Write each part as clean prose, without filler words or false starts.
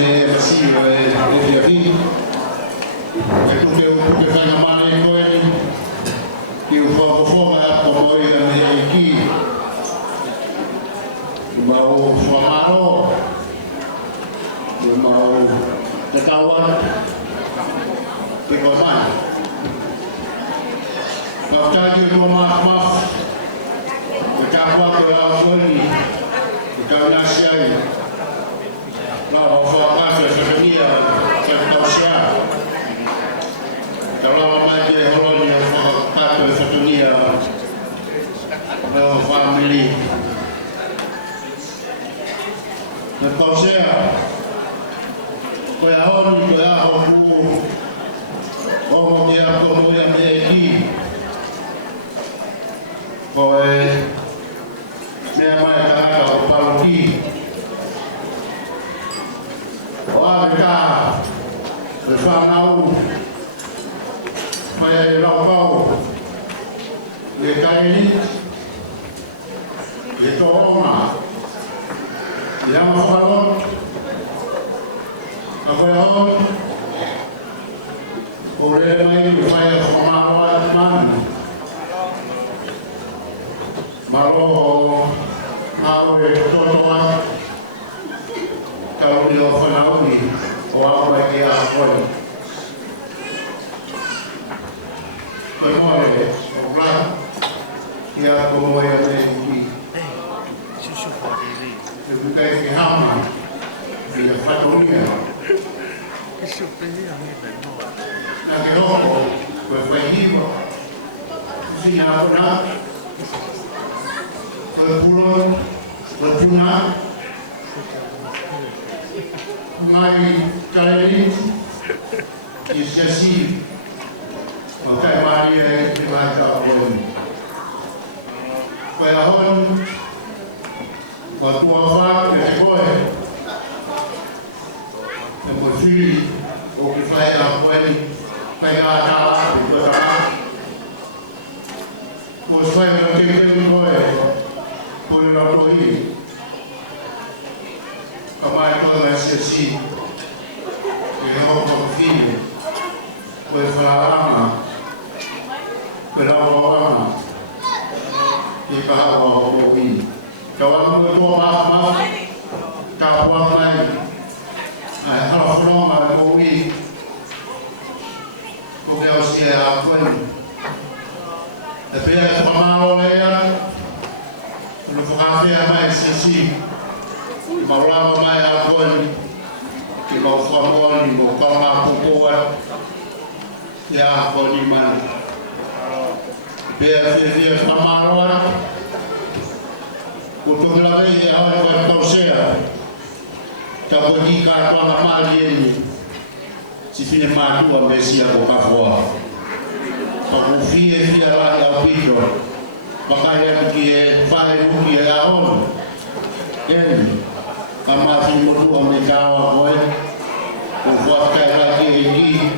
e Vasio e Fiafi. E tu che fai una male in noi, io ho fuoco come io qui. Ma ho fuamato, ma ho kawan, pikoman. Pagkagi ko maaf, kapwa ko ang ikaw na siya ay mawafakan sa kanya sa siya. Kalau maje holon yang mawafakan sa kanya na family. Ikaw siya kaya hon kaya ako o kaya ko mo yan di Koe mea mai kaka o paluki o aveka le whanau mai e lau pau le kaili le tohonga le ama whalot a koe hon o le mai le whaia whamaroa manu Malo mau totoan kalau dia whanau ni o au e kia hoi. Koe moe o ngā kia ko moe o te uki. Te bukai ki hama ki a whatoria. Nā ke hoko koe whaihiwa. Sina apuna Pulau Lepuna Ngai Kali Isasi Pakai mari di baca pun Pelahon Waktu wafat kekoe Nemosili Oki fai lakukan Pega ada Beberapa Mosfai Mengkekil koe Puri Lapoi Kamai Koe Sesi Kehoko Filho Koe Whalama Koe Lawa Ikahawa Hoi Kawan Koe Tua Mahama Kapua Mai Hala Whanonga Hoi Koe Ausia Akwen E pia e whamaro lea Unu whakawhea mai sesi, maulawa mai a koe, ki mau whamoni mo kaunga pukoa, ki a koe ni mani. Pea whiawhia whamaroa, ko tukila wei e hoi koe tausea, ka koe ki ka toanga mali eni, si whine mātua me sia ko kahoa. Pakufie fia lai au pito, Makanya dia paling mungkin awal, kan? Amati mutu amikawa boy, buat kayak lagi ini,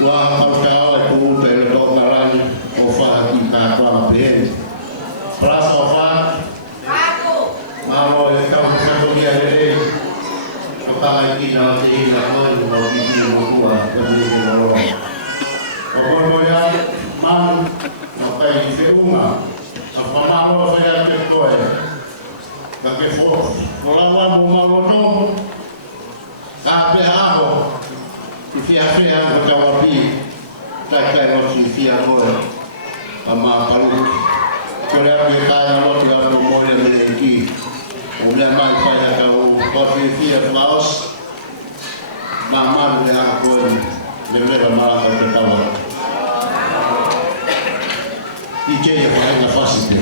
wah kalau kawa tu telekomaran, ofah kita apa ben, plus ofah, mau kamu satu dia deh, apa lagi nanti nak mau bikin mutu beli orang, apa boleh man Pakai feunga, apa malu saya kekoe, pakai force. Kalau mau no, tapi aku, ifia berkawapi, tak kaya ifia koe, ama palu. Kalau kita kalau tidak mau yang lagi, kemudian saya kau ifia flaus, mama dia koe, dia malah berketawa. DJ yang paling nafas itu.